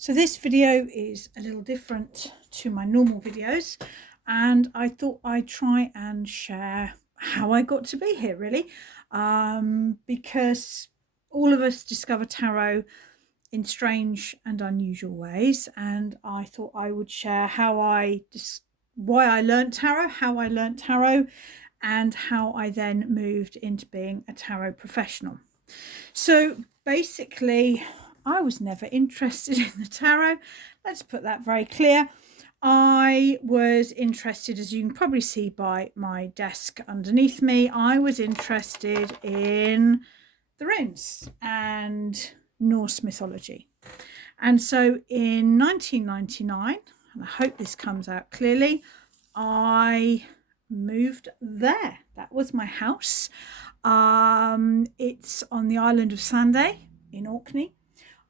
So this video is a little different to my normal videos, and I thought I'd try and share how I got to be here, really, because all of us discover tarot in strange and unusual ways, and I thought I would share why I learned tarot, how I learned tarot, and how I then moved into being a tarot professional. So basically, I was never interested in the tarot. Let's put that very clear. I was interested, as you can probably see by my desk underneath me, I was interested in the runes and Norse mythology. And so in 1999, and I hope this comes out clearly, I moved there. That was my house. It's on the island of Sanday in Orkney,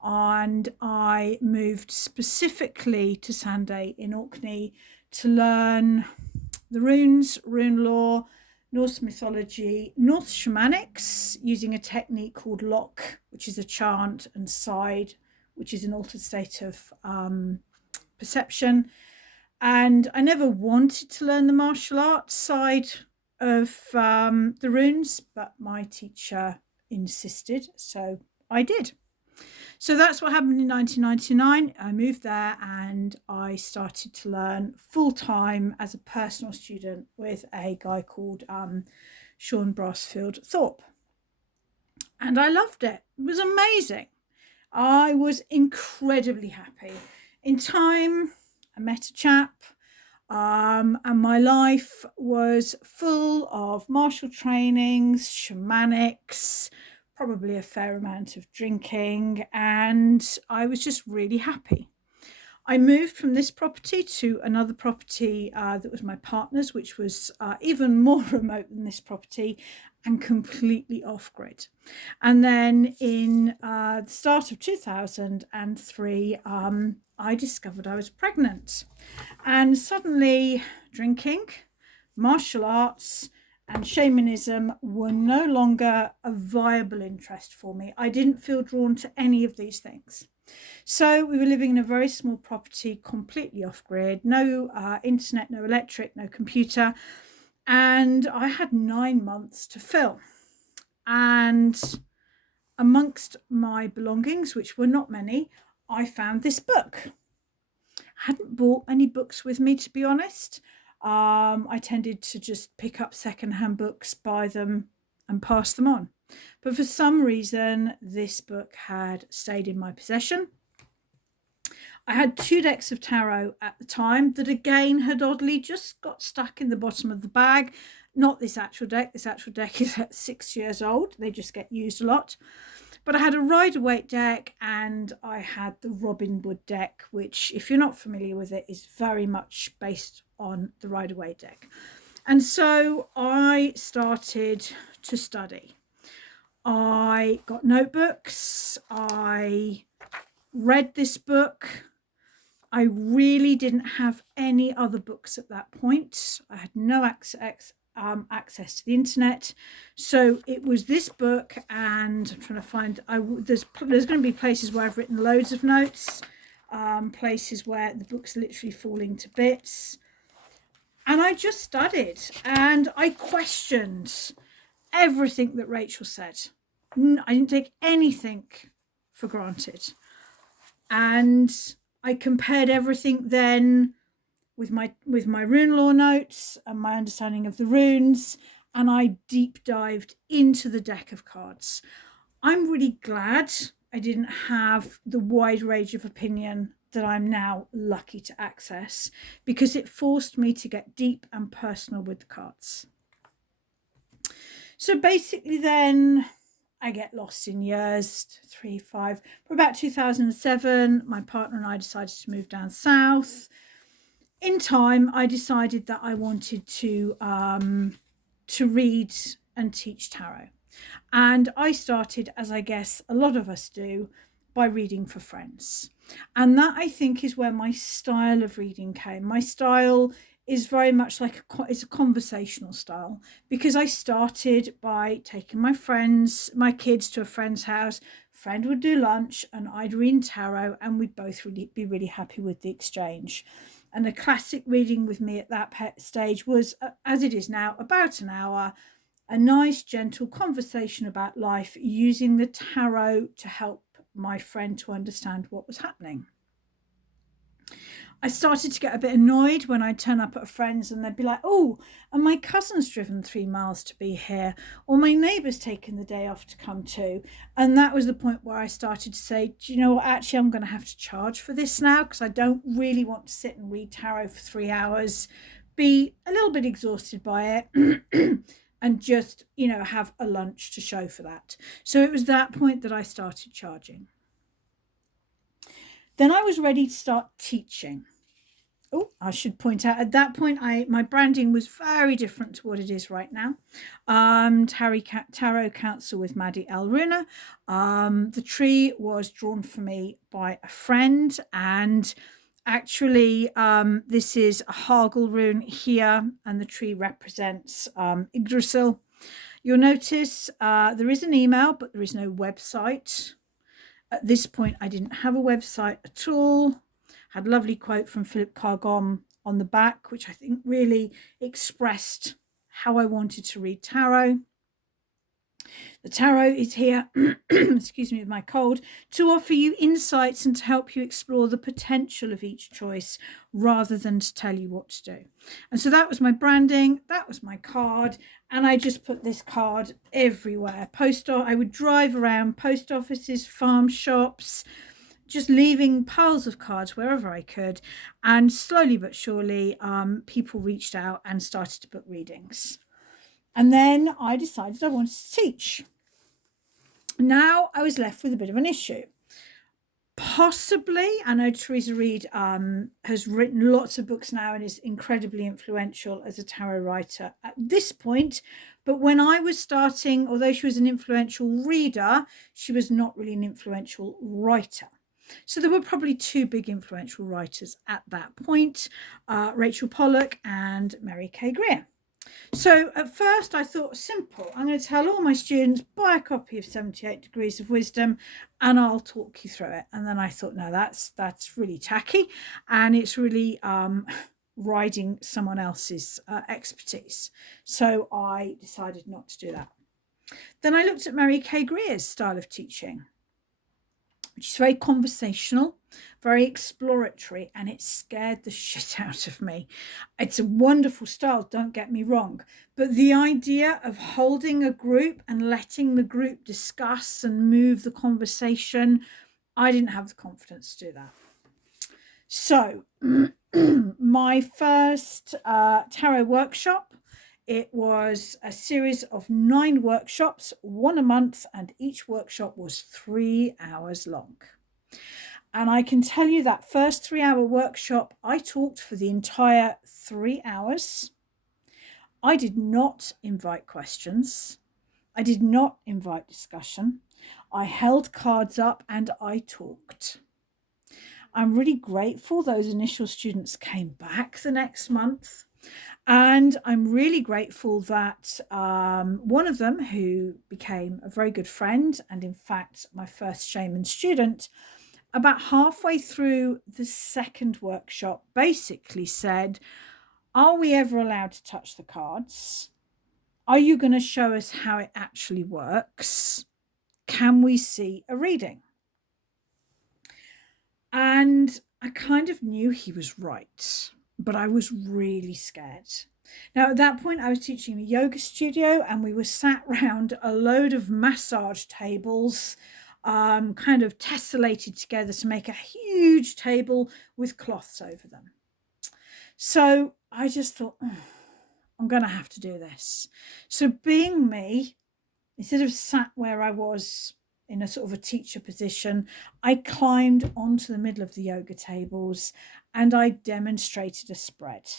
and I moved specifically to Sanday in Orkney to learn the runes, rune lore, Norse mythology, Norse shamanics, using a technique called lock, which is a chant, and side, which is an altered state of perception. And I never wanted to learn the martial arts side of the runes, but my teacher insisted, so I did. So that's what happened in 1999. I moved there and I started to learn full-time as a personal student with a guy called Sean Brassfield Thorpe. And I loved it. It was amazing. I was incredibly happy. In time, I met a chap, and my life was full of martial trainings, shamanics, probably a fair amount of drinking, and I was just really happy. I moved from this property to another property that was my partner's, which was even more remote than this property and completely off-grid. And then in the start of 2003, I discovered I was pregnant. And suddenly drinking, martial arts, and shamanism were no longer a viable interest for me. I didn't feel drawn to any of these things. So we were living in a very small property, completely off-grid, no internet, no electric, no computer. And I had 9 months to fill. And amongst my belongings, which were not many, I found this book. I hadn't bought any books with me, to be honest. I tended to just pick up secondhand books, buy them, and pass them on. But for some reason, this book had stayed in my possession. I had 2 decks of tarot at the time that again had oddly just got stuck in the bottom of the bag. Not this actual deck. This actual deck is 6 years old. They just get used a lot. But I had a Rider-Waite deck and I had the Robin Hood deck, which, if you're not familiar with it, is very much based on the Rider-Waite deck. And so I started to study. I got notebooks. I read this book. I really didn't have any other books at that point. I had no access to the internet, so it was this book, and I'm trying to find. There's going to be places where I've written loads of notes, places where the book's literally falling to bits, and I just studied and I questioned everything that Rachel said. I didn't take anything for granted, and I compared everything then with my rune lore notes and my understanding of the runes, and I deep dived into the deck of cards. I'm really glad I didn't have the wide range of opinion that I'm now lucky to access, because it forced me to get deep and personal with the cards. So basically then I get lost in years, 3, 5. For about 2007, my partner and I decided to move down south. In time, I decided that I wanted to read and teach tarot. And I started, as I guess a lot of us do, by reading for friends. And that, I think, is where my style of reading came. My style is very much like it's a conversational style, because I started by taking my kids to a friend's house, friend would do lunch and I'd read tarot, and we'd both be really happy with the exchange. And the classic reading with me at that stage was, as it is now, about an hour, a nice, gentle conversation about life, using the tarot to help my friend to understand what was happening. I started to get a bit annoyed when I'd turn up at a friend's and they'd be like, oh, and my cousin's driven 3 miles to be here, or my neighbour's taken the day off to come too. And that was the point where I started to say, do you know what, actually, I'm going to have to charge for this now, because I don't really want to sit and read tarot for 3 hours, be a little bit exhausted by it, and just, have a lunch to show for that. So it was that point that I started charging. Then I was ready to start teaching. Oh, I should point out, at that point, my branding was very different to what it is right now. Tarot Council with Maddie L. Runa. The tree was drawn for me by a friend, and actually this is a Hagel rune here, and the tree represents Yggdrasil. You'll notice there is an email, but there is no website. At this point, I didn't have a website at all. Had a lovely quote from Philip Carr-Gomm on the back, which I think really expressed how I wanted to read tarot. The tarot is here, excuse me, with my cold, to offer you insights and to help you explore the potential of each choice rather than to tell you what to do. And so that was my branding, that was my card, and I just put this card everywhere. I would drive around post offices, farm shops, just leaving piles of cards wherever I could. And slowly but surely, people reached out and started to book readings. And then I decided I wanted to teach. Now I was left with a bit of an issue. Possibly, I know Theresa Reed has written lots of books now and is incredibly influential as a tarot writer at this point. But when I was starting, although she was an influential reader, she was not really an influential writer. So there were probably 2 big influential writers at that point, Rachel Pollack and Mary K. Greer. So at first I thought, simple, I'm going to tell all my students, buy a copy of 78 Degrees of Wisdom and I'll talk you through it. And then I thought, no, that's really tacky, and it's really riding someone else's expertise. So I decided not to do that. Then I looked at Mary K. Greer's style of teaching, which is very conversational, very exploratory, and it scared the shit out of me. It's a wonderful style, don't get me wrong, but the idea of holding a group and letting the group discuss and move the conversation, I didn't have the confidence to do that. So my first tarot workshop, it was a series of 9 workshops, 1 a month, and each workshop was 3 hours long. And I can tell you that first 3-hour workshop, I talked for the entire 3 hours. I did not invite questions. I did not invite discussion. I held cards up and I talked. I'm really grateful those initial students came back the next month. And I'm really grateful that one of them, who became a very good friend and in fact my first shaman student, about halfway through the second workshop basically said, are we ever allowed to touch the cards? Are you going to show us how it actually works? Can we see a reading? And I kind of knew he was right, but I was really scared. Now, at that point, I was teaching a yoga studio and we were sat round a load of massage tables, kind of tessellated together to make a huge table with cloths over them. So I just thought, I'm going to have to do this. So being me, instead of sat where I was in a sort of a teacher position, I climbed onto the middle of the yoga tables and I demonstrated a spread.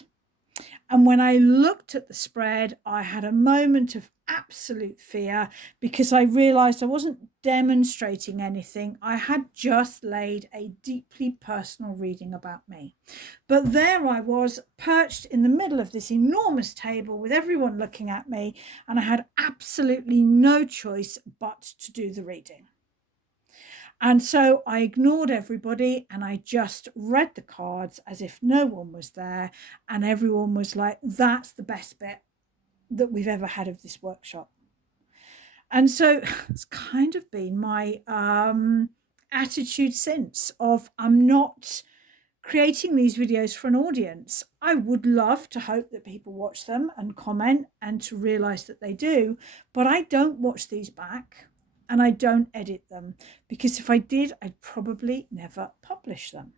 And when I looked at the spread, I had a moment of absolute fear because I realized I wasn't demonstrating anything. I had just laid a deeply personal reading about me. But there I was, perched in the middle of this enormous table with everyone looking at me, and I had absolutely no choice but to do the reading. And so I ignored everybody and I just read the cards as if no one was there. And everyone was like, that's the best bit that we've ever had of this workshop. And so it's kind of been my attitude since of I'm not creating these videos for an audience. I would love to hope that people watch them and comment and to realize that they do, but I don't watch these back and I don't edit them, because if I did, I'd probably never publish them.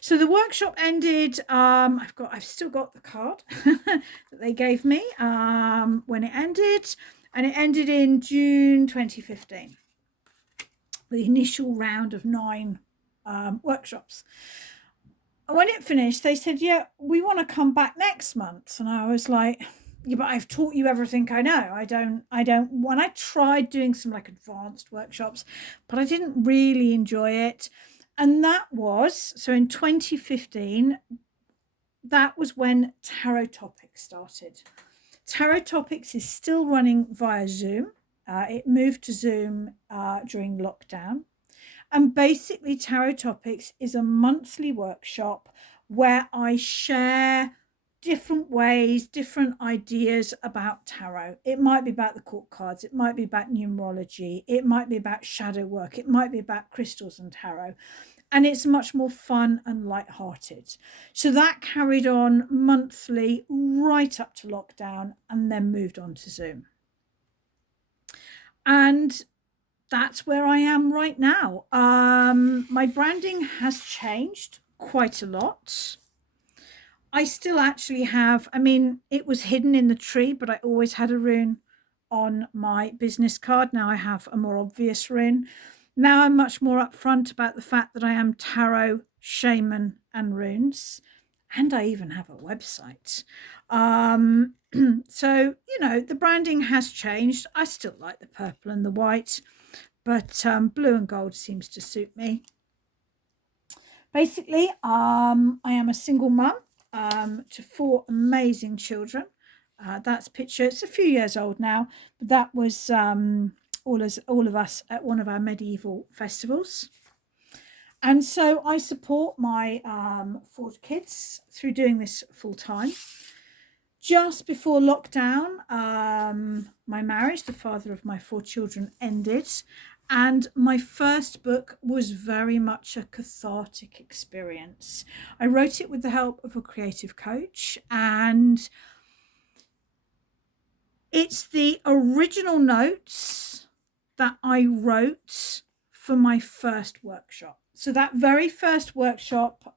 So the workshop ended. I've still got the card that they gave me when it ended, and it ended in June 2015. The initial round of 9 workshops. When it finished, they said, yeah, we want to come back next month. And I was like, yeah, but I've taught you everything I know. I don't, when I tried doing some like advanced workshops, but I didn't really enjoy it. And that was, so in 2015, that was when Tarot Topics started. Tarot Topics is still running via Zoom. It moved to Zoom during lockdown. And basically, Tarot Topics is a monthly workshop where I share different ways, different ideas about tarot. It might be about the court cards. It might be about numerology. It might be about shadow work. It might be about crystals and tarot. And it's much more fun and light-hearted. So that carried on monthly right up to lockdown and then moved on to Zoom. And that's where I am right now. My branding has changed quite a lot. I still actually have, it was hidden in the tree, but I always had a rune on my business card. Now I have a more obvious rune. Now I'm much more upfront about the fact that I am tarot, shaman, and runes. And I even have a website. So, the branding has changed. I still like the purple and the white, but blue and gold seems to suit me. Basically, I am a single mum to 4 amazing children. That's picture. It's a few years old now, but that was all of us at one of our medieval festivals. And so I support my 4 kids through doing this full time. Just before lockdown, my marriage, the father of my 4 children, ended. And my first book was very much a cathartic experience. I wrote it with the help of a creative coach, and it's the original notes that I wrote for my first workshop. So that very first workshop,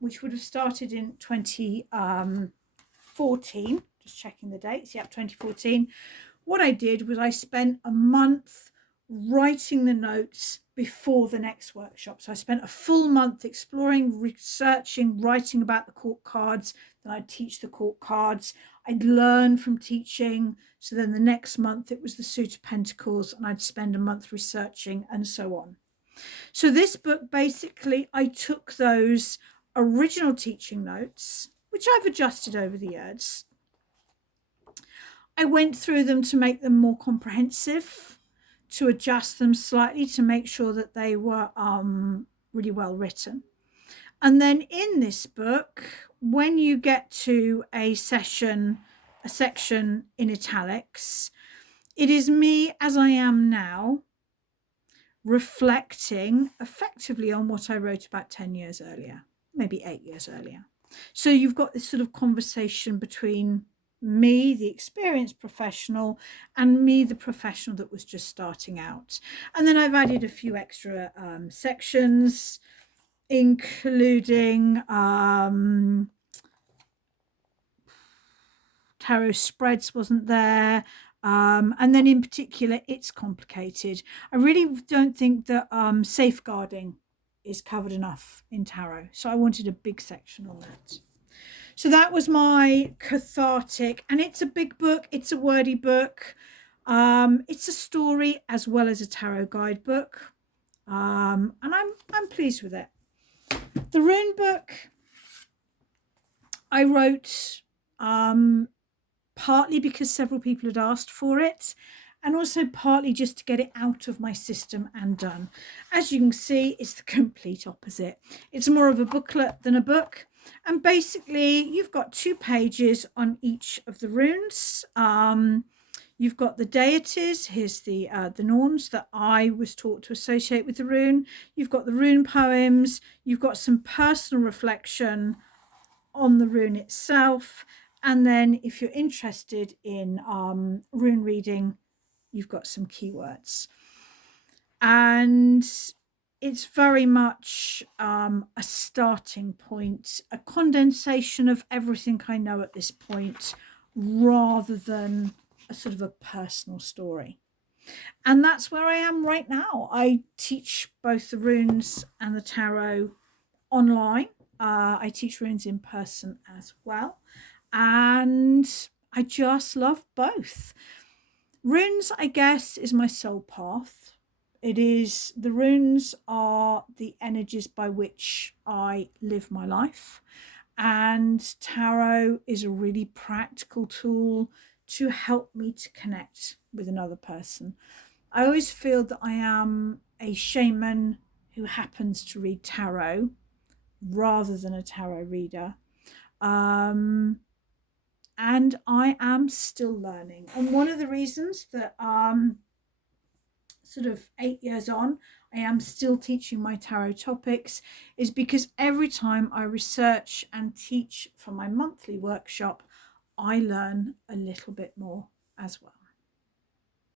which would have started in 2014, just checking the dates, 2014. What I did was I spent a month writing the notes before the next workshop. So I spent a full month exploring, researching, writing about the court cards. Then I'd teach the court cards. I'd learn from teaching. So then the next month it was the Suit of Pentacles, and I'd spend a month researching, and so on. So this book, basically, I took those original teaching notes, which I've adjusted over the years. I went through them to make them more comprehensive, to adjust them slightly to make sure that they were really well written. And then in this book, when you get to a section in italics, it is me as I am now, reflecting effectively on what I wrote about 10 years earlier, maybe 8 years earlier. So you've got this sort of conversation between me, the experienced professional, and me, the professional that was just starting out. And then I've added a few extra sections, including tarot spreads wasn't there. And then in particular, it's complicated. I really don't think that safeguarding is covered enough in tarot. So I wanted a big section on that. So that was my cathartic, and it's a big book. It's a wordy book. It's a story as well as a tarot guidebook. And I'm pleased with it. The rune book I wrote partly because several people had asked for it, and also partly just to get it out of my system and done. As you can see, it's the complete opposite. It's more of a booklet than a book. And basically, you've got 2 pages on each of the runes. You've got the deities. Here's the Norns that I was taught to associate with the rune. You've got the rune poems. You've got some personal reflection on the rune itself. And then if you're interested in rune reading, you've got some keywords. And it's very much a starting point, a condensation of everything I know at this point, rather than a sort of a personal story. And that's where I am right now. I teach both the runes and the tarot online. I teach runes in person as well. And I just love both. Runes, I guess, is my soul path. The runes are the energies by which I live my life. And tarot is a really practical tool to help me to connect with another person. I always feel that I am a shaman who happens to read tarot rather than a tarot reader. And I am still learning. And one of the reasons that sort of 8 years on, I am still teaching my tarot topics is because every time I research and teach for my monthly workshop, I learn a little bit more as well.